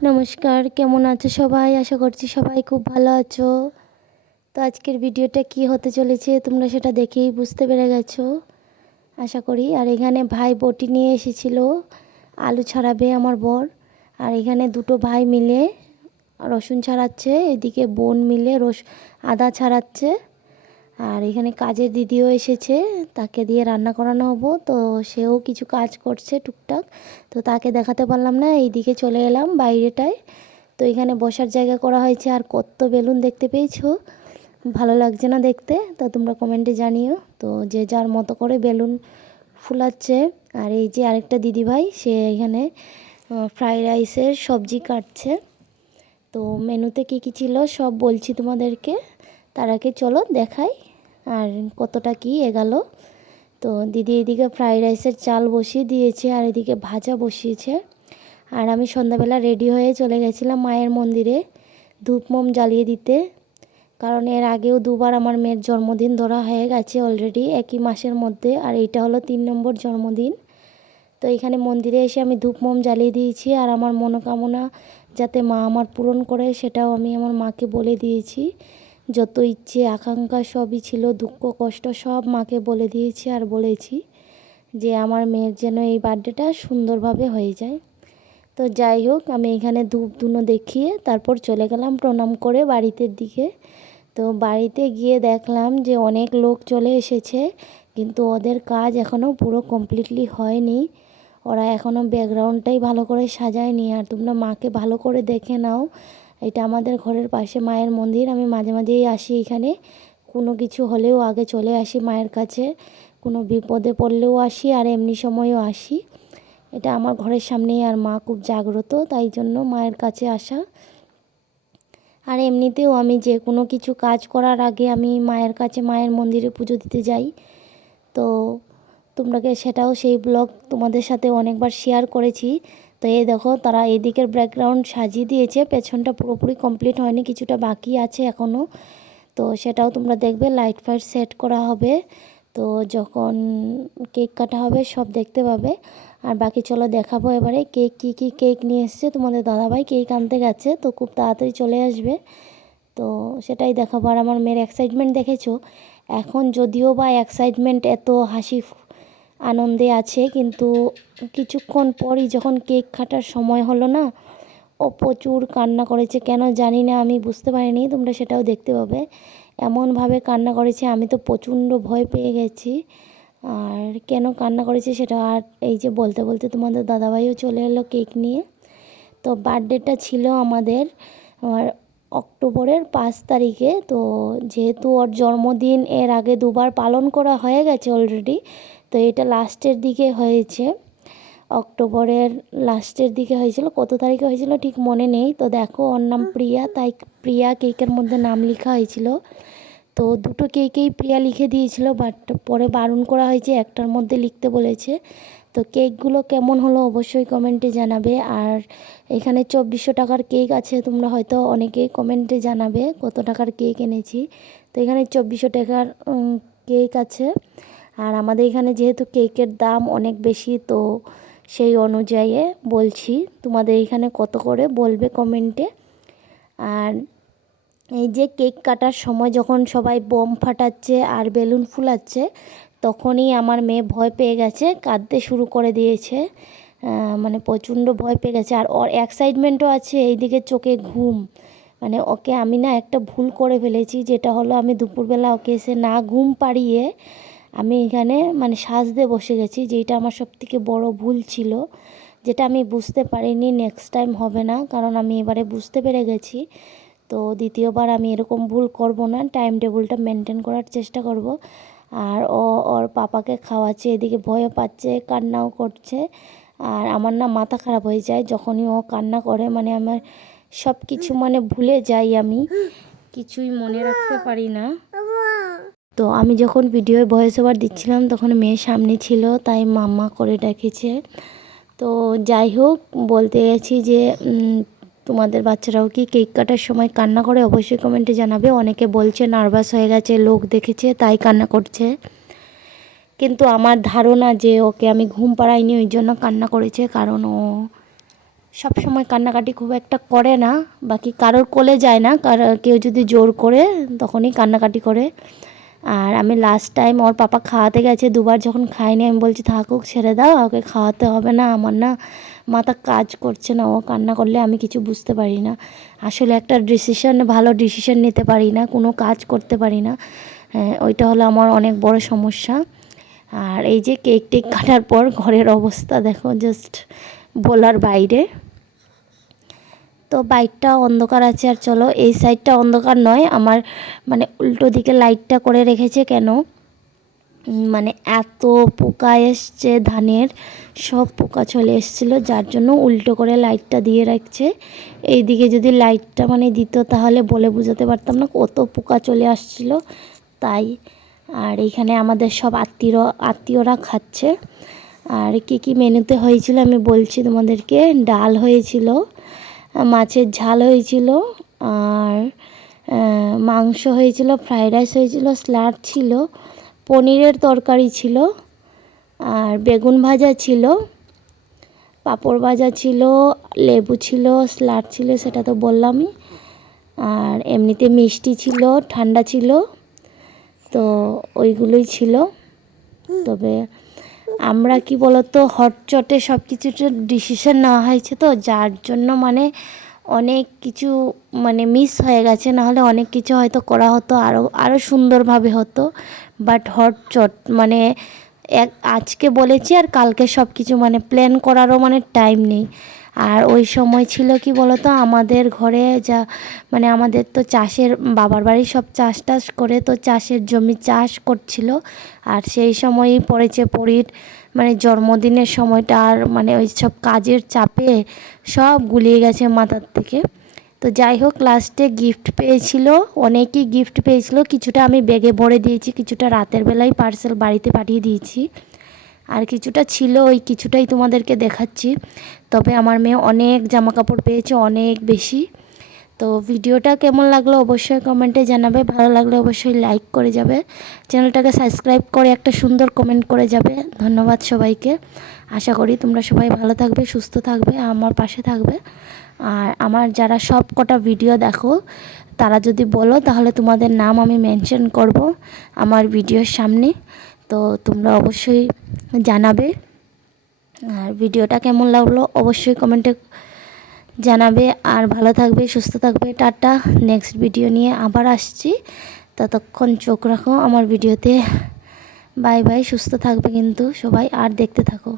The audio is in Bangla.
নমস্কার, কেমন আছো সবাই? আশা করছি সবাই খুব ভালো আছো। তো আজকের ভিডিওটা কি হতে চলেছে তোমরা সেটা দেখেই বুঝতে পেরে গেছো আশা করি। আর এখানে ভাই বটি নিয়ে এসেছিল, আলু ছাড়াবে আমার বর। আর এখানে দুটো ভাই মিলে রসুন ছাড়াচ্ছে, এদিকে বোন মিলে আদা ছাড়াচ্ছে। আর এখানে কাজের দিদিও এসেছে, তাকে দিয়ে রান্না করানো হবো, তো সেও কিছু কাজ করছে টুকটাক। তো তাকে দেখাতে পারলাম না, এইদিকে চলে এলাম বাইরেটায়। তো এখানে বসার জায়গা করা হয়েছে। আর কত বেলুন দেখতে পেয়েছো, ভালো লাগছে না দেখতে? তা তোমরা কমেন্টে জানিও। তো যে যার মতো করে বেলুন ফুলাচ্ছে। আর এই যে আরেকটা দিদিভাই, সে এখানে ফ্রাইড রাইসের সবজি কাটছে। তো মেনুতে কী কী ছিল সব বলছি তোমাদেরকে, তার আগে চলো দেখাই আর কতটা কি এগালো। তো দিদি এদিকে ফ্রাইড রাইসের চাল বসিয়ে দিয়েছে, আর এদিকে ভাজা বসিয়েছে। আর আমি সন্ধ্যাবেলা রেডি হয়ে চলে গেছিলাম মায়ের মন্দিরে ধূপ মোম জ্বালিয়ে দিতে, কারণ এর আগেও দুবার আমার মেয়ের জন্মদিন ধরা হয়ে গেছে অলরেডি একই মাসের মধ্যে, আর এইটা হলো 3 নম্বর জন্মদিন। তো এখানে মন্দিরে এসে আমি ধূপ মোম জ্বালিয়ে দিয়েছি, আর আমার মনোকামনা যাতে মা আমার পূরণ করে সেটাও আমি আমার মাকে বলে দিয়েছি। যত ইচ্ছে আকাঙ্ক্ষা সবই ছিল, দুঃখ কষ্ট সব মাকে বলে দিয়েছি, আর বলেছি যে আমার মেয়ের যেন এই বার্থডেটা সুন্দরভাবে হয়ে যায়। তো যাই হোক, আমি এখানে ধূপ ধুনো দেখিয়ে তারপর চলে গেলাম প্রণাম করে বাড়িতে দিকে। তো বাড়িতে গিয়ে দেখলাম যে অনেক লোক চলে এসেছে, কিন্তু ওদের কাজ এখনও পুরো কমপ্লিটলি হয়নি। ওরা এখনও ব্যাকগ্রাউন্ডটাই ভালো করে সাজায়নি। আর তোমরা মাকে ভালো করে দেখে নাও, এটা আমাদের ঘরের পাশে মায়ের মন্দির। আমি মাঝে মাঝেই আসি এখানে, কোনো কিছু হলেও আগে চলে আসি মায়ের কাছে, কোনো বিপদে পড়লেও আসি আর এমনি সময়ও আসি। এটা আমার ঘরের সামনেই, আর মা খুব জাগ্রত, তাই জন্য মায়ের কাছে আসা। আর এমনিতেও আমি যে কোনো কিছু কাজ করার আগে আমি মায়ের কাছে মায়ের মন্দিরে পুজো দিতে যাই। তো তোমরাকে সেটাও সেই ব্লগ তোমাদের সাথে অনেকবার শেয়ার করেছি। তো এই দেখো, তারা এদিকের ব্যাকগ্রাউন্ড সাজিয়ে দিয়েছে, পেছনটা পুরোপুরি কমপ্লিট হয়নি, কিছুটা বাকি আছে এখনও। তো সেটাও তোমরা দেখবে, লাইট ফাইট সেট করা হবে। তো যখন কেক কাটা হবে সব দেখতে পাবে। আর বাকি চলো দেখাবো এবারে কেক, কী কেক নিয়ে এসছে তোমাদের দাদাভাই কেক আনতে গেছে, তো খুব তাড়াতাড়ি চলে আসবে। তো সেটাই দেখাবো। আর আমার মেয়ের এক্সাইটমেন্ট দেখেছো? এখন যদিও বা এক্সাইটমেন্ট এত হাসি আনন্দে আছে, কিন্তু কিছুক্ষণ পরই যখন কেক কাটার সময় হলো না, ও প্রচুর কান্না করেছে। কেন জানি না, আমি বুঝতে পারিনি, তোমরা সেটাও দেখতে পাবে। এমনভাবে কান্না করেছে, আমি তো প্রচণ্ড ভয় পেয়ে গেছি। আর কেন কান্না করেছে সেটা, আর এই যে বলতে বলতে তোমাদের দাদাভাইও চলে এলো কেক নিয়ে। তো বার্থডেটা ছিল আমাদের আমার অক্টোবরের 5 তারিখে। তো যেহেতু ওর জন্মদিন এর আগে দুবার পালন করা হয়ে গেছে অলরেডি, তো এটা লাস্টের দিকে হয়েছে, অক্টোবরের লাস্টের দিকে হয়েছিল। কত তারিখে হয়েছিল ঠিক মনে নেই। তো দেখো, ওর নাম প্রিয়া, তাই প্রিয়া কেকের মধ্যে নাম লেখা হয়েছিল। তো দুটো কেকেই প্রিয়া লিখে দিয়েছিল, বাট পরে বারণ করা হয়েছে, একটার মধ্যে লিখতে বলেছে। তো কেকগুলো কেমন হলো অবশ্যই কমেন্টে জানাবে। আর এখানে 2400 টাকার কেক আছে, তোমরা হয়তো অনেকেই কমেন্টে জানাবে কত টাকার কেক এনেছি। তো এখানে 2400 টাকার কেক আছে। আর আমাদের এখানে যেহেতু কেকের দাম অনেক বেশি, তো সেই অনুযায়ী বলছি, তোমাদের এখানে কত করে বলবে কমেন্টে। আর এই যে কেক কাটার সময় যখন সবাই বোম ফাটাচ্ছে আর বেলুন ফুলাচ্ছে, তখনই আমার মেয়ে ভয় পেয়ে গেছে, কাঁদতে শুরু করে দিয়েছে। মানে প্রচণ্ড ভয় পেয়ে গেছে। আর ওর এক্সাইটমেন্টও আছে, এইদিকে চোখে ঘুম। মানে ওকে আমি না একটা ভুল করে ফেলেছি, যেটা হলো আমি দুপুরবেলা ওকে এসে না ঘুম পাড়িয়ে আমি এখানে মানে সাজতে বসে গেছি, যেটা আমার সবথেকে বড় ভুল ছিল, যেটা আমি বুঝতে পারিনি। নেক্সট টাইম হবে না, কারণ আমি এবারে বুঝতে পেরে গেছি। তো দ্বিতীয়বার আমি এরকম ভুল করব না, টাইম টেবিলটা মেনটেন করার চেষ্টা করব। আর ওর পাপাকে খাওয়াচ্ছে, এদিকে ভয়ও পাচ্ছে, কান্নাও করছে। আর আমার না মাথা খারাপ হয়ে যায় যখনই ও কান্না করে, মানে আমার সব কিছু মানে ভুলে যাই, আমি কিছুই মনে রাখতে পারি না। তো আমি যখন ভিডিও ভয়েস ওভার দিচ্ছিলাম তখন মেয়ের সামনে ছিল, তাই মাম্মা করে ডেকেছে। তো যাই হোক, বলতে গেছি যে তোমাদের বাচ্চারাও কি কেক কাটার সময় কান্না করে অবশ্যই কমেন্টে জানাবে। অনেকে বলছে নার্ভাস হয়ে গেছে, লোক দেখেছে তাই কান্না করছে, কিন্তু আমার ধারণা যে ওকে আমি ঘুম পাড়াইনি ওই জন্য কান্না করেছে, কারণ ও সব সময় কান্নাকাটি খুব একটা করে না, বাকি কারোর কোলে যায় না, কেউ যদি জোর করে তখনই কান্নাকাটি করে। আর আমি লাস্ট টাইম ওর পাপা খাওয়াতে গেছে, দুবার যখন খাইনি আমি বলছি থাকুক, ছেড়ে দাও, ওকে খাওয়াতে হবে না, আমার না মাথা কাজ করছে না, ও কান্না করলে আমি কিছু বুঝতে পারি না, আসলে একটা ভালো ডিসিশন নিতে পারি না, কোনো কাজ করতে পারি না। ওইটা হলো আমার অনেক বড় সমস্যা। আর এই যে কেক টেক কাটার পর ঘরের অবস্থা দেখো, জাস্ট বলার বাইরে। তো বাইকটা অন্ধকার আছে, আর চলো এই সাইডটা অন্ধকার নয়, আমার মানে উল্টো দিকে লাইটটা করে রেখেছে কেন, মানে এত পোকা এসছে ধানের, সব পোকা চলে এসেছিলো, যার জন্য উল্টো করে লাইটটা দিয়ে রাখছে। এই দিকে যদি লাইটটা মানে দিত তাহলে বলে বোঝাতে পারতাম না, কত পোকা চলে আসছিল তাই। আর এইখানে আমাদের সব আত্মীয়রা খাচ্ছে। আর কী কী মেনুতে হয়েছিল আমি বলছি তোমাদেরকে। ডাল হয়েছিল, মাছের ঝাল হয়েছিল, আর মাংস হয়েছিল, ফ্রাইড রাইস হয়েছিল, স্যালাড ছিল, পনিরের তরকারি ছিল, আর বেগুন ভাজা ছিল, পাঁপড় ভাজা ছিল, লেবু ছিল, স্যালাড ছিল, সেটা তো বললামই। আর এমনিতে মিষ্টি ছিল, ঠান্ডা ছিল, তো ওইগুলোই ছিল। তবে আমরা কি বলতো হটচটে সব কিছুটা ডিসিশন নেওয়া হয়েছে, তো যার জন্য মানে অনেক কিছু মানে মিস হয়ে গেছে, নাহলে অনেক কিছু হয়তো করা হতো, আরও সুন্দরভাবে হতো। বাট হটচট মানে আজকে বলেছি আর কালকে সব কিছু মানে প্ল্যান করারও মানে টাইম নেই। আর ওই সময় ছিল কি বলতো, আমাদের ঘরে যা মানে আমাদের তো চাষের, বাবার বাড়ি সব চাষ টাস করে, তো চাষের জমি চাষ করছিল। আর সেই সময়ই পড়েছে পরীর মানে জন্মদিনের সময়টা, আর মানে ওই সব কাজের চাপে সব গুলিয়ে গেছে মাথার থেকে। তো যাই হোক, লাস্টে গিফট পেয়েছিল, অনেকই গিফট পেয়েছিল, কিছুটা আমি ব্যাগে ভরে দিয়েছি, কিছুটা রাতের বেলায় পার্সেল বাড়িতে পাঠিয়ে দিয়েছি, আর কিছুটা ছিল, ওই কিছুটাই তোমাদেরকে দেখাচ্ছি। তবে আমার মেয়ে অনেক জামা কাপড় পেয়েছে, অনেক বেশি। তো ভিডিওটা কেমন লাগলো অবশ্যই কমেন্টে জানাবে, ভালো লাগলে অবশ্যই লাইক করে যাবে, চ্যানেলটাকে সাবস্ক্রাইব করে একটা সুন্দর কমেন্ট করে যাবে। ধন্যবাদ সবাইকে। আশা করি তোমরা সবাই ভালো থাকবে, সুস্থ থাকবে, আমার পাশে থাকবে। আর আমার যারা সব কটা ভিডিও দেখো তারা যদি বলো তাহলে তোমাদের নাম আমি মেনশন করব আমার ভিডিওর সামনে, তো তোমরা অবশ্যই জানাবে। আর ভিডিওটা কেমন লাগলো অবশ্যই কমেন্টে জানাবে। আর ভালো থাকবে, সুস্থ থাকবে, টাটা। নেক্সট ভিডিও নিয়ে আবার আসছি, ততক্ষণ চোখ রাখো আমার ভিডিওতে। বাই বাই, সুস্থ থাকবে কিন্তু সবাই, আর দেখতে থাকো।